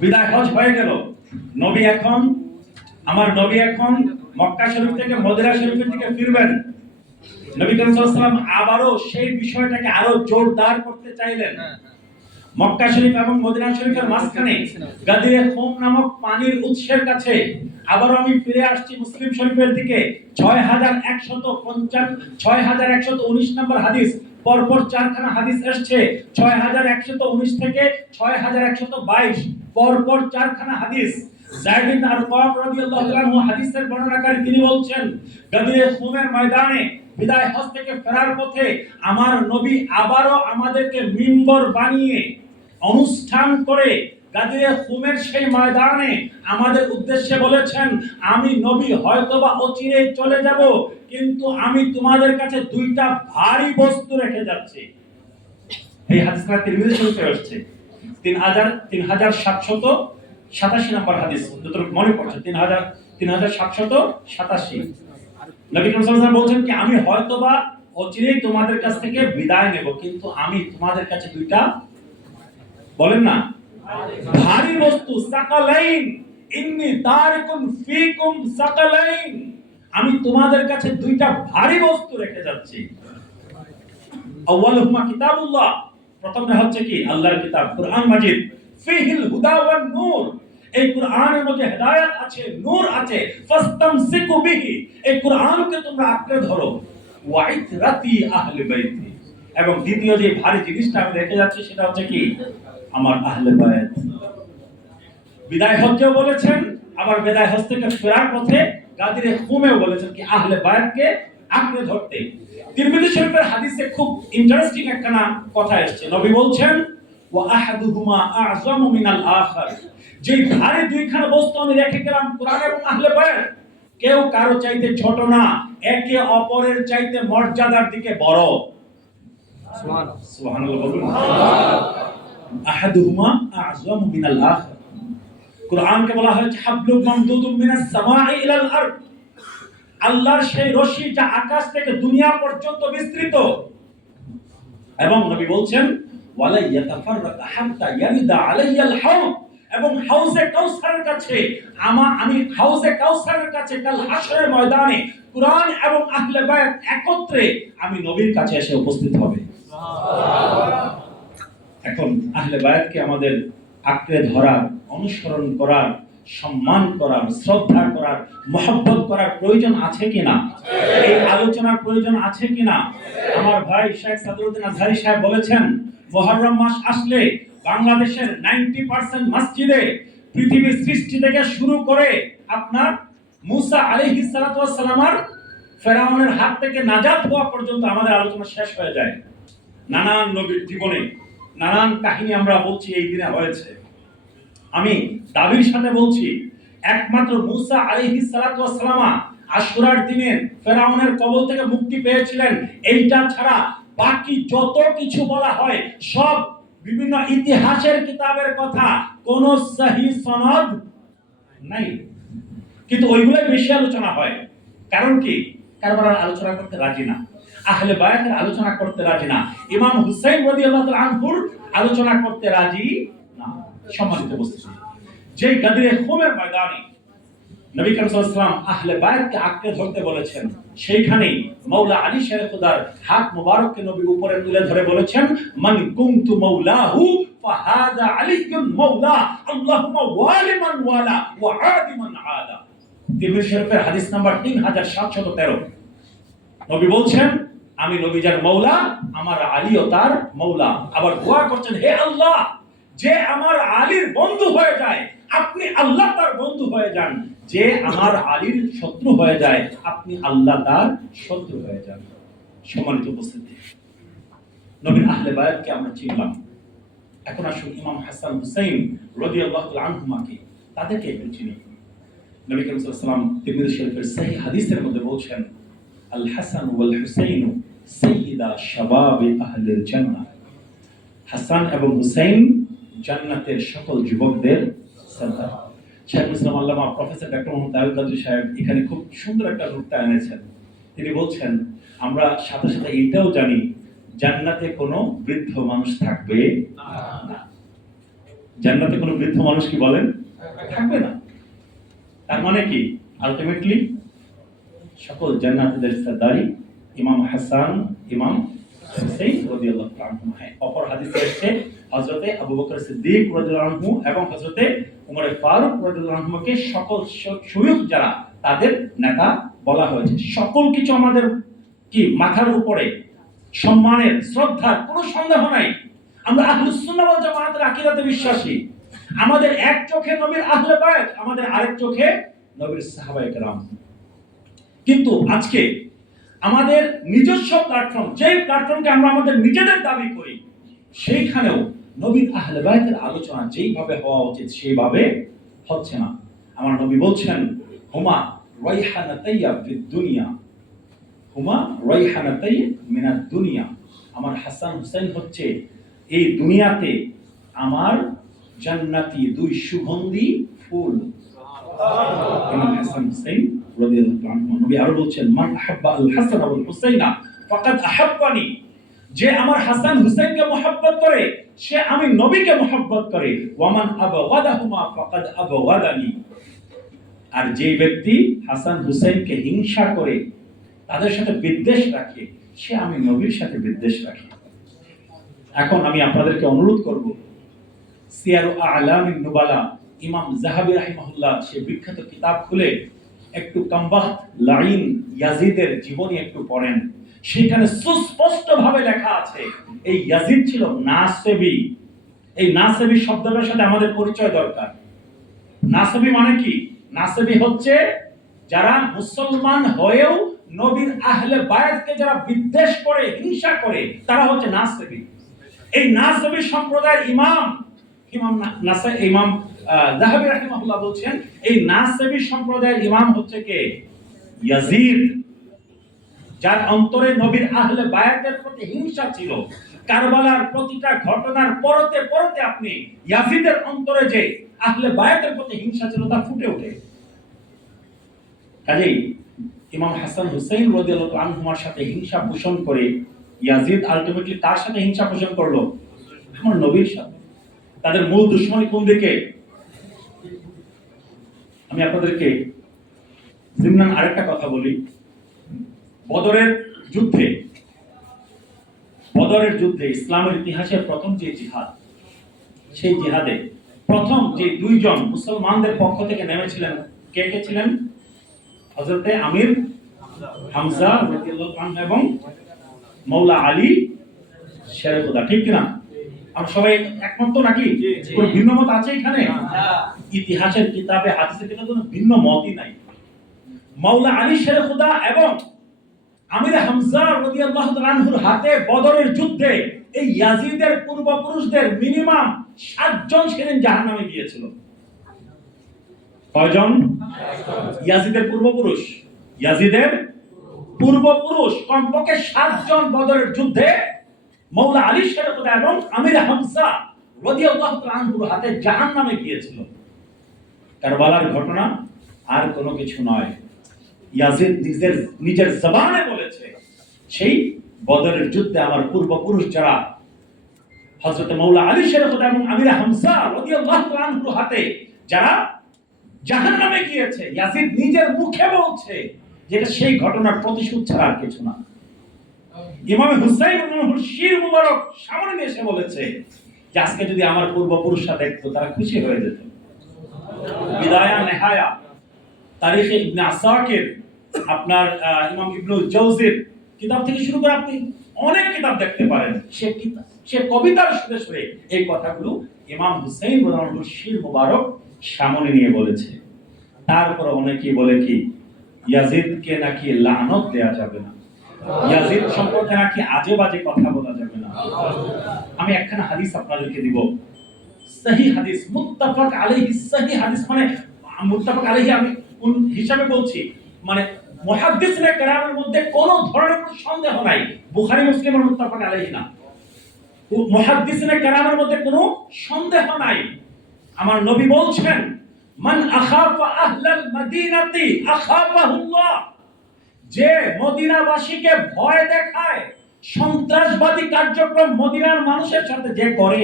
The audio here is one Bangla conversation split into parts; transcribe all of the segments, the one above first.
বিদায় হজ হয়ে গেল। নবী এখন আমার নবী এখন মক্কা শরীফ থেকে মদিনা শরীফের দিকে ফিরবেন। নবী করিম সাল্লাল্লাহু আলাইহি ওয়াসাল্লাম আবারও সেই বিষয়টাকে আরো জোরদার করতে চাইলেন। মক্কা শরীফ এবং মদিনা শরীফের মাঝখানে গাদিরে খুম নামক পানির উৎসের কাছে আবারও আমি ফিরে আসছি মুসলিম শরীফের দিকে। 6119 নম্বর হাদিস, পরপর চারখানা হাদিস আসছে। 6119 থেকে 6122 পরপর চারখানা হাদিস। যায়েদ বিন আরকাম রাদিয়াল্লাহু আনহু হাদিসের বর্ণনাকারী, তিনি বলছেন গাদিরে খুমের ময়দানে বিদায় হজ থেকে ফেরার পথে আমার নবী আবারও আমাদেরকে মিম্বর বানিয়ে অনুষ্ঠান করে গাদিরে খুমের সেই ময়দানে আমাদের উদ্দেশ্যে বলেছেন, আমি নবী হয়তোবা অচিরেই চলে যাব, কিন্তু আমি তোমাদের কাছে দুইটা ভারী বস্তু রেখে যাচ্ছি। এই হাদিসটা তিরমিজি শরীফে আসছে। 3787 নম্বর হাদিস, যতটুকু মনে পড়ছে 3787। নবী করিম সাল্লাল্লাহু আলাইহি ওয়াসাল্লাম বলছেন কি, আমি হয়তোবা অচিরেই তোমাদের কাছ থেকে বিদায় নেব, কিন্তু আমি তোমাদের কাছে দুইটা, বলেন না, ভারী বস্তু, সাকালাইন, ইন্নী তারিকুন ফীকুম সাকালাইন, আমি তোমাদের কাছে দুইটা ভারী বস্তু রেখে যাচ্ছি। আউয়ালুহুমা কিতাবুল্লাহ, প্রথমটা হচ্ছে কি আল্লাহর কিতাব কুরআন মাজিদ, ফীহিল হুদা ওয়ান নূর, এই কুরআনের মধ্যে হেদায়েত আছে, নূর আছে, ফাস্তামসিকু বিহি, এই কুরআনকে তোমরা আঁকড়ে ধরো, ওয়া ইতরাতি আহলে বাইতি, এবং দ্বিতীয় যে ভারী জিনিসটা আমি রেখে যাচ্ছি সেটা হচ্ছে কি আমার আহলে বায়াত। বিদায় হজ্জেও বলেছেন, আবার বিদায় হজ থেকে ফেরার পথে গাদিরে খুমেও বলেছেন কি আহলে বায়াতকে আঁকড়ে ধরতে। তিরমিজি শরীফের হাদিসে খুব ইন্টারেস্টিং একখানা কথা এসেছে। নবী বলছেন, ওয়া আহাদুহুমা আ'যামু মিনাল আখার, যে ভারী দুইখানা বস্তু আমি রেখে গেলাম কুরআন এবং আহলে বায়াত, কেউ কারো চাইতে ছোট না, একে অপরের চাইতে মর্যাদার দিকে বড়। সুবহানাল্লাহ, সুবহানাল্লাহ বলুন। আহাদুহুমা আ'যামু মিনাল আখার, কুরআনকে বলা হয়েছে হাবলুম মামদুদুম মিনাস সামাই ইলাল আরদ, আল্লাহর সেই রশি যা আকাশ থেকে দুনিয়া পর্যন্ত বিস্তৃত। এবং নবী বলছেন, ওয়ালা ইয়াতাফাররাকা হাত্তা ইয়ারিদা আলাইয়াল হাউদ, এবং হাউজে কাউসারের কাছে আমি হাউজে কাউসারের কাছে কাল হাশরের ময়দানে কুরআন এবং আহলে বায়াত একত্রে আমি নবীর কাছে এসে উপস্থিত হবে। সুবহানাল্লাহ। এখন আহলে বায়াতকে আমাদের আঁকড়ে ধরার, অনুসরণ করার, সম্মান করার, শ্রদ্ধা করার, মহব্বত করার প্রয়োজন আছে কিনা? এই আলোচনার প্রয়োজন আছে কিনা? আমার ভাই শেখ সাদরুদ্দিন আজহারি সাহেব বলেছেন, মুহররম মাস আসলে বাংলাদেশের 90% মসজিদে পৃথিবীর সৃষ্টি থেকে শুরু করে আপনার মুসা আলাইহিস সালাতু ওয়াস সালামের ফেরাউনের হাত থেকে নাজাত হওয়া পর্যন্ত আমাদের আলোচনা শেষ হয়ে যায়। নানান নবীর জীবনে নানান কাহিনী আমরা বলছি এই দিনে হয়েছে। আমি দাবির সাথে বলছি, একমাত্র মুসা আলাইহিস সালাতু ওয়াস সালাম আশুরার দিনে ফেরাউনের কবল থেকে মুক্তি পেয়েছিলেন, এইটা ছাড়া বাকি যত কিছু বলা হয় সব বিভিন্ন ইতিহাসের কিতাবের কথা, কোন সহিহ সনদ নাই, কিন্তু ওইগুলোই বেশি আলোচনা হয়। কারণ কি? কারবার আলোচনা করতে রাজি না, আহলে বায়াতের আলোচনা করতে রাজি না, ইমাম হুসাইন রাদিয়াল্লাহু তাআলা আনহুর আলোচনা করতে রাজি না। সম্মানিত উপস্থিতি, যেই গাদিরে খুমের ময়দানে নবী করিম সাল্লাল্লাহু আলাইহি ওয়াসাল্লাম আহলে বায়াতকে আঁকড়ে ধরতে বলেছেন, সেইখানেই মাওলা আলী শের খুদার হাত মুবারককে নবী উপরে তুলে ধরে বলেছেন, মান কুনতু মাওলাহু ফাহাদা আলিয়্যুন মাওলা, আল্লাহুম্মা ওয়ালি মান ওয়ালা ওয়া আদি মান আদা। তিরমিজি শরীফের হাদিস নাম্বার 3713। নবী বলছেন, আমি নবী যার মাওলা, আমার আলীও তার মাওলা। আবার দোয়া করছেন, হে আল্লাহ, যে আমার আলীর বন্ধু হয়ে যায় আপনি আল্লাহ তার বন্ধু হয়ে যান, যে আমার আলীর শত্রু হয়ে যায় আপনি আল্লাহ তার শত্রু হয়ে যান। সম্মানিত উপস্থিতি, নবীর আহলে বায়াতকে আমরা চিনলাম। এখন আসুন ইমাম হাসান হুসাইন রাদিয়াল্লাহু তাআলা আনহুমাকে, তাদেরকে একটু চিনি। নবী করিম সাল্লাল্লাহু আলাইহি ওয়াসাল্লাম তিরমিজি শরীফের সহিহ হাদিসের মধ্যে বলছেন, আল হাসান ওয়াল হুসাইন সাইয়্যিদা শাবাবি আহলিল জান্নাহ, হাসান এবং হুসাইন জান্নাতের সকল যুবকদের সরদার। শাইখুল ইসলাম আল্লামা প্রফেসর ডক্টর মোহাম্মদ আবুল কাদের সাহেব এখানে খুব সুন্দর একটা নুকতা এনেছেন। তিনি বলছেন, আমরা সাথে সাথে এটাও জানি জান্নাতে কোনো বৃদ্ধ মানুষ থাকবে না। জান্নাতে কোনো বৃদ্ধ মানুষ কি বলেন থাকবে না। তার মানে কি আলটিমেটলি সকল জান্নাতীদের সরদারি ইমাম হাসান ইমাম হুসাইন রাদিয়াল্লাহু আনহু। অপর হাদিসে এসেছে হযরতে আবু বকর সিদ্দিক রাদিয়াল্লাহু আনহু এবং হযরতে উমর ফারুক রাদিয়াল্লাহু আনহুকে সকল শয়ুখ যারা তাদের নেতা বলা হয়েছে। সকল কিছু আমাদের কি মাথার উপরে সম্মানের শ্রদ্ধার কোনো সন্দেহ নাই। আমরা আহলুস সুন্নাহ ওয়াল জামাতের আকীদাতে বিশ্বাসী। আমাদের এক চোখে নবীর আহলে বায়াত, আমাদের আরেক চোখে নবীর সাহাবায়ে কেরাম। কিন্তু আজকে আমাদের নিজস্ব প্ল্যাটফর্ম, যেই প্ল্যাটফর্মকে আমরা আমাদের নিজেদের দাবি করি, সেইখানেও নবীর আহলে বায়াতের আলোচনা যেইভাবে হওয়া উচিত সেইভাবে হচ্ছে না। আমার নবী বলছেন হুমা রাইহানাতাইয়া ফিদ দুনিয়া, হুমা রাইহানাতাইয়া মিনাদ দুনিয়া। আমার হাসান হুসাইন হচ্ছে এই দুনিয়াতে আমার জান্নাতি দুই সুগন্ধি ফুল। ইমাম হাসান হুসাইন রাদিয়াল্লাহু আনহু নবী আরো বলছেন মান আহাব্বা আল হাসান ওয়াল হুসাইনা ফাকাদ আহাব্বানি। যে আমার হাসান হুসাইনকে মহব্বত করে সে আমি নবীকে মহব্বত করে। ওয়া মান আবগাদাহুমা ফাকাদ আবগাদানি। আর যে ব্যক্তি হাসান হুসাইনকে হিংসা করে তাদের সাথে বিদ্বেষ রাখে সে আমি নবীর সাথে বিদ্বেষ রাখে। এখন আমি আপনাদেরকে অনুরোধ করব সিয়ারু আ'লামিন নুবালা ইমাম যাহাবী রাহিমাহুল্লাহ সে বিখ্যাত কিতাব খুলে একটু কামবাখত লাইন ইয়াজিদের জীবনী একটু পড়েন। সেখানে সুস্পষ্টভাবে লেখা আছে এই ইয়াজিদ ছিল নাসেবী। এই নাসেবী শব্দটার সাথে আমাদের পরিচয় দরকার। নাসেবী মানে কি? নাসেবী হচ্ছে যারা মুসলমান হয়েও নবীর আহলে বায়াতকে যারা বিদ্বেষ করে হিংসা করে তারা হচ্ছে নাসেবী। এই নাসেবী সম্প্রদায়ের ইমাম যাহাবী রাহিমাহুল্লাহ বলছেন এই নাসেবী সম্প্রদায়ের ইমাম হচ্ছে কে? ইয়াজিদ, যার অন্তরে নবীর আহলে বায়াতের প্রতি হিংসা ছিল। কারবালার প্রতিটা ঘটনার পরতে পরতে আপনি ইয়াজিদের অন্তরে যে আহলে বায়াতের প্রতি হিংসা ছিল তা ফুটে ওঠে। কাজেই ইমাম হাসান হুসাইন রাদিয়াল্লাহু আনহুমার সাথে হিংসা পোষণ করে ইয়াজিদ আলটিমেটলি তার সাথে হিংসা পোষণ করলো আমার নবীর সাথে। তাদের মূল দুশমনী কোন দিকে? আমি আপনাদেরকে জিমনান আরেকটা কথা বলি। বদরের যুদ্ধে ইসলামের ইতিহাসের প্রথম যে জিহাদ, সেই জিহাদে প্রথম যে দুইজন মুসলমানদের পক্ষ থেকে নেমেছিলেন কে কে ছিলেন? হযরতে আমির হামজা রাদিয়াল্লাহু আনহু এবং মাওলা আলী শেরে খুদা। ঠিক কিনা? আমরা সবাই একমত তো নাকি? কোনো ভিন্ন মত আছে এখানে? ইতিহাসের কিতাবে হাদিসের কিতাবে কোনো ভিন্ন মতই নাই। মাওলা আলী শেরে খুদা এবং আমির হামজা রাদিয়াল্লাহু তাআলা আনহুর হাতে বদরের যুদ্ধে এই ইয়াজিদের পূর্বপুরুষদের মিনিমাম 7 জন সেদিন জাহান্নামে গিয়েছিল। কয়জন? ইয়াজিদের পূর্বপুরুষ কমপক্ষে 7 জন বদরের যুদ্ধে মাওলা আলী শেরে খুদা এবং আমির হামজা রাদিয়াল্লাহু তাআলা আনহুর হাতে জাহান্নামে গিয়েছিল। কারবালার ঘটনা আর কোনো কিছু নয়। ইয়াজিদ নিজের জবানে বলেছে সেই বদরের যুদ্ধে আমার পূর্বপুরুষ যারা হযরত মাওলা আলী শেরে খুদা এবং আমির হামজা রাদিয়াল্লাহু তাআলা আনহুর হাতে যারা জাহান্নামে গিয়েছে, ইয়াজিদ নিজের মুখে বলছে যেটা সেই ঘটনার প্রতিশোধ ছাড়া আর কিছু না। ইমাম হুসাইন ইবনুল শির মুবারক সামনে এসে বলেছে যে আজকে যদি আমার পূর্বপুরুষরা দেখতো তারা খুশি হয়ে যেত। বিদায়া নেহায়া, তারিখে ইবনে আসাকির, আপনার ইমাম ইবনুল জাওজির কিতাব থেকে শুরু করে আপনি অনেক কিতাব দেখতে পারেন। সে কবিতার সুরে সুরে এই কথাগুলো ইমাম হুসাইন ইবনুল শির মুবারক সামনে নিয়ে বলেছে। তারপর অনেকেই বলে কি ইয়াজিদকে নাকি লানত দেয়া যাবে না, ইয়াজিদ সম্পর্কে নাকি আজে বাজে কথা বলা যাবে না। আমি একখানা হাদিস আপনাদেরকে দিব, সহিহ হাদিস, মুত্তাফাক আলাইহি সহিহ হাদিস। মানে মুত্তাফাক আলাইহি আমি কোন হিসাবে বলছি, মানে মুহাদ্দিসিনে কেরামের মধ্যে কোনো ধরনের কোনো সন্দেহ নাই বুখারী মুসলিমের মুত্তাফাক আলাইহি না। মুহাদ্দিসিনে কেরামের মধ্যে কোনো সন্দেহ নাই। আমার নবী বলছেন মান আখাফা আহলাল মাদিনাতি আখাফাহুল্লাহ। যে মদিনাবাসীকে ভয় দেখায় সন্ত্রাসবাদী কার্যক্রম মদিনার মানুষের সাথে যে করে,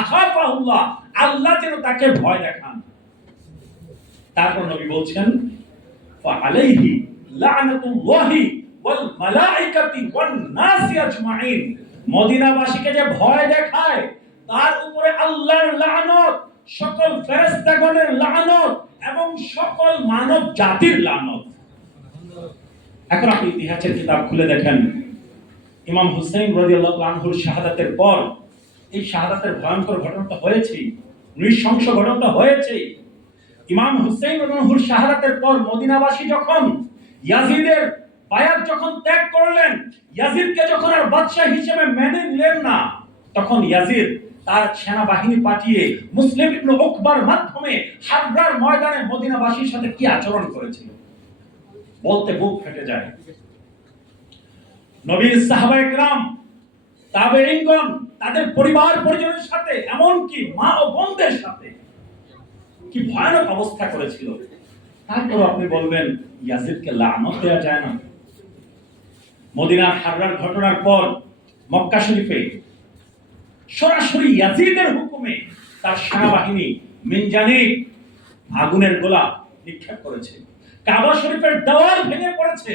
আখাফাহুল্লাহ, আল্লাহ যেন তাকে ভয় দেখান। তারপর নবী বলছেন ফাআলাইহি লা'নাতুল্লাহি ওয়াল মালাইকাতি ওয়ান নাসি আজমাইন, মদিনাবাসীকে যে ভয় দেখায় তার উপরে আল্লাহর লানত, সকল ফেরেশতাগণের লানত এবং সকল মানব জাতির লানত। এখন আপনি ইতিহাসের কিতাব খুলে দেখেন, ইমাম হুসাইন রাদিয়াল্লাহু আনহুর শাহাদাতের পর, এই শাহাদাতের ভয়ঙ্কর ঘটনাটা হয়েছে, নৃশংস ঘটনাটা হয়েছে। ইমাম হুসাইন রাদিয়াল্লাহু আনহুর শাহাদাতের পর মদিনাবাসী যখন ইয়াজিদের বায়াত যখন ত্যাগ করলেন, ইয়াজিদকে যখন আর বাদশা হিসেবে মেনে নিলেন না, তখন ইয়াজিদ তার সেনাবাহিনী পাঠিয়ে মুসলিম ইবনে উকবার মাধ্যমে হাবরার ময়দানে মদিনাবাসীর সাথে কি আচরণ করেছিল বলতে বুক ফেটে যায়। নবীর সাহাবায়ে কেরাম, তাবেঈনগণ তাদের পরিবার পরিজনের সাথে, এমনকি মা ও বোনদের সাথে কি ভয়ানক অবস্থা করেছিল। তারপর আপনি বলবেন ইয়াজিদকে লানত দেওয়া যায় না? মদিনার হাররার ঘটনার পর মক্কা শরীফে সরাসরি ইয়াজিদের হুকুমে তার সেনাবাহিনী মিনজানিব আগুনের গোলা নিক্ষেপ করেছে, কাবা শরীফের দেওয়াল ভেঙে পড়েছে,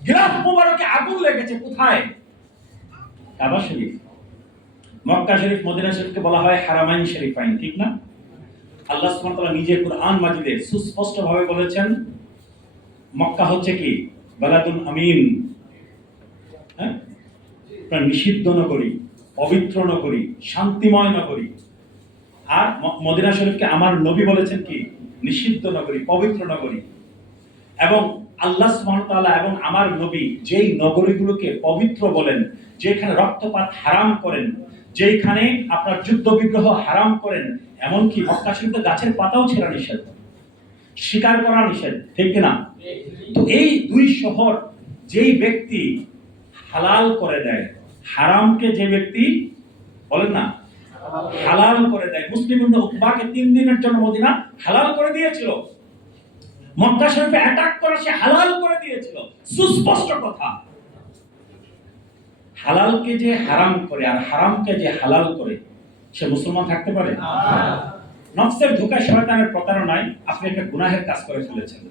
গিলাফ মুবারকে আগুন লেগেছে। কোথায়? কাবা শরীফ। মক্কা শরীফ, মদিনা শরীফকে বলা হয় হারামাইন শরীফাইন, ঠিক না? আল্লাহ সুবহানাহু ওয়া তাআলা নিজে কুরআন মাজিদে সুস্পষ্ট ভাবে বলেছেন মক্কা হচ্ছে কি বালাদুন আমিন, হ্যাঁ, নিষিদ্ধ নগরী, পবিত্র নগরী, শান্তিময় নগরী। আর মদিনা শরীফকে আমার নবী বলেছেন কি নিষিদ্ধ নগরী, পবিত্র নগরী। এবং আল্লাহ সুবহানাহু ওয়া তাআলা এবং আমার নবী যেই নগরীগুলোকে পবিত্র বলেন, যেখানে রক্তপাত হারাম করেন, যেখানে আপনার যুদ্ধ বিগ্রহ হারাম করেন, এমনকি মক্কা শরীফে গাছের পাতাও ছেঁড়া নিষেধ, শিকার করা নিষেধ, ঠিক কিনা? তো এই দুই শহর যেই ব্যক্তি হালাল করে দেয়, হারামকে যে ব্যক্তি বলেন না হালাল করে দেয়, মুসলিম ইবনে উকবাকে 3 দিনের জন্য মদিনা হালাল করে দিয়েছিল, মক্কা শরীফে অ্যাটাক করে সে হালাল করে দিয়েছিল। সুস্পষ্ট কথা। হালালকে যে হারাম করে আর হারামকে যে হালাল করে সে মুসলমান থাকতে পারে? নফসের ধোঁকায়, শয়তানের প্রতারণায় আপনি একটা গুনাহের কাজ করে ফেলেছেন,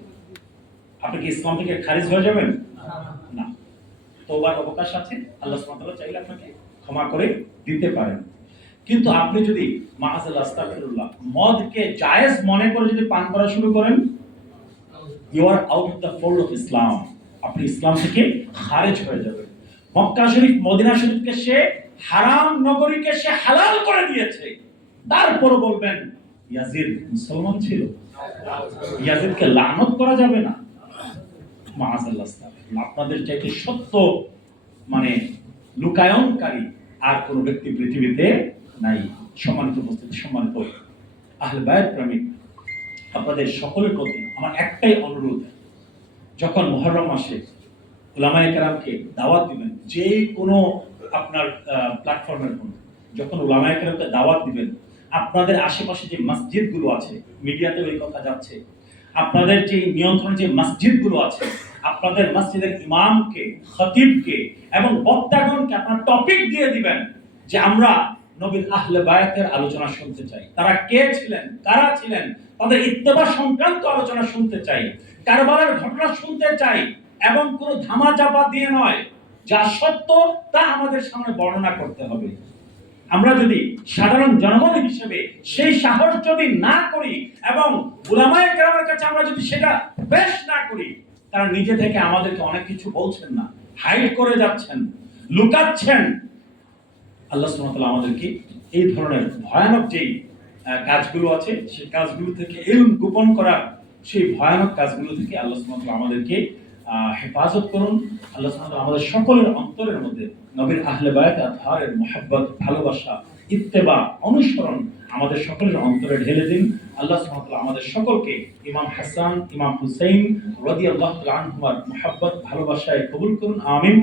আপনি কি ইসলাম থেকে খারিজ হয়ে যাবেন? না, তওবার অবকাশ আছে, আল্লাহ সুবহানাহু ওয়া তাআলা চাইলে আপনাকে ক্ষমা করে দিতে পারেন। কিন্তু আপনি যদি মাআযাল্লাহ আস্তাগফিরুল্লাহ মদকে জায়েজ মনে করে যদি পান করা শুরু করেন, you are out of the fold of Islam, আপনি ইসলাম থেকে খারিজ হয়ে যাবেন। মক্কা শরীফ, মদিনা শরীফকে সে হারাম নগরীকে সে হালাল করে দিয়েছে, তারপর বলবেন ইয়াজিদ মুসলমান ছিল, ইয়াজিদকে লানত করা যাবে না? মাআযাল্লাহ আস্তাগফিরুল্লাহ। আপনাদের চাইতে সত্য মানে লুকায়নকারী আর কোন ব্যক্তি পৃথিবীতে নাই। সম্মানিত উপস্থিতি, সম্মানিত আহলে বায়াত প্রেমিক, আপনাদের সকলের প্রতি আমার একটাই অনুরোধ, যখন মুহররম মাসে উলামায়ে কেরামকে দাওয়াত দিবেন, যে কোনো আপনার প্ল্যাটফর্মের মধ্যে যখন উলামায়ে কেরামকে দাওয়াত দিবেন, আপনাদের আশেপাশে যে মসজিদগুলো আছে, মিডিয়াতে এই কথা যাচ্ছে, আপনাদের যে নিয়ন্ত্রণে যে মসজিদগুলো আছে, আপনাদের মসজিদের ইমামকে, খতিবকে এবং বক্তাগণকে আপনার টপিক দিয়ে দিবেন যে আমরা নবীর আহলে বায়াতের আলোচনা শুনতে চাই। তারা কে ছিলেন, কারা ছিলেন, তাদের ইত্তেবা সংক্রান্ত আলোচনা শুনতে চাই, কারবালার ঘটনা শুনতে চাই, এবং কোনো ধামাচাপা দিয়ে নয়, যা সত্য তা আমাদের সামনে বর্ণনা করতে হবে। আমরা যদি সাধারণ জনগণ হিসেবে সেই সাহস যদি না করি এবং উলামায়ে কেরামের কাছে আমরা যদি সেটা পেশ না করি, তারা নিজে থেকে আমাদেরকে অনেক কিছু বলছেন না, হাইড করে যাচ্ছেন, লুকাচ্ছেন। আল্লাহ সুবহানাহু ওয়া তাআলা আমাদেরকে এই ধরনের ভয়ানক যেই কাজগুলো আছে সেই কাজগুলো থেকে, ইলম গোপন করা সেই ভয়ানক কাজগুলো থেকে আল্লাহ সুবহানাহু ওয়া তাআলা আমাদেরকে হেফাজত করুন। আল্লাহ সুবহানাহু ওয়া তাআলা আমাদের সকলের অন্তরের মধ্যে নবীর আহলে বায়াত আতহারের মুহাব্বত, ভালোবাসা, ইত্তেবা, অনুসরণ আমাদের সকলের অন্তরে ঢেলে দিন। আল্লাহ সুবহানাহু ওয়া তাআলা আমাদের সকলকে ইমাম হাসান, ইমাম হুসাইন রাদিয়াল্লাহু তাআলা আনহুমার মুহাব্বত, ভালোবাসায় কবুল করুন। আমিন।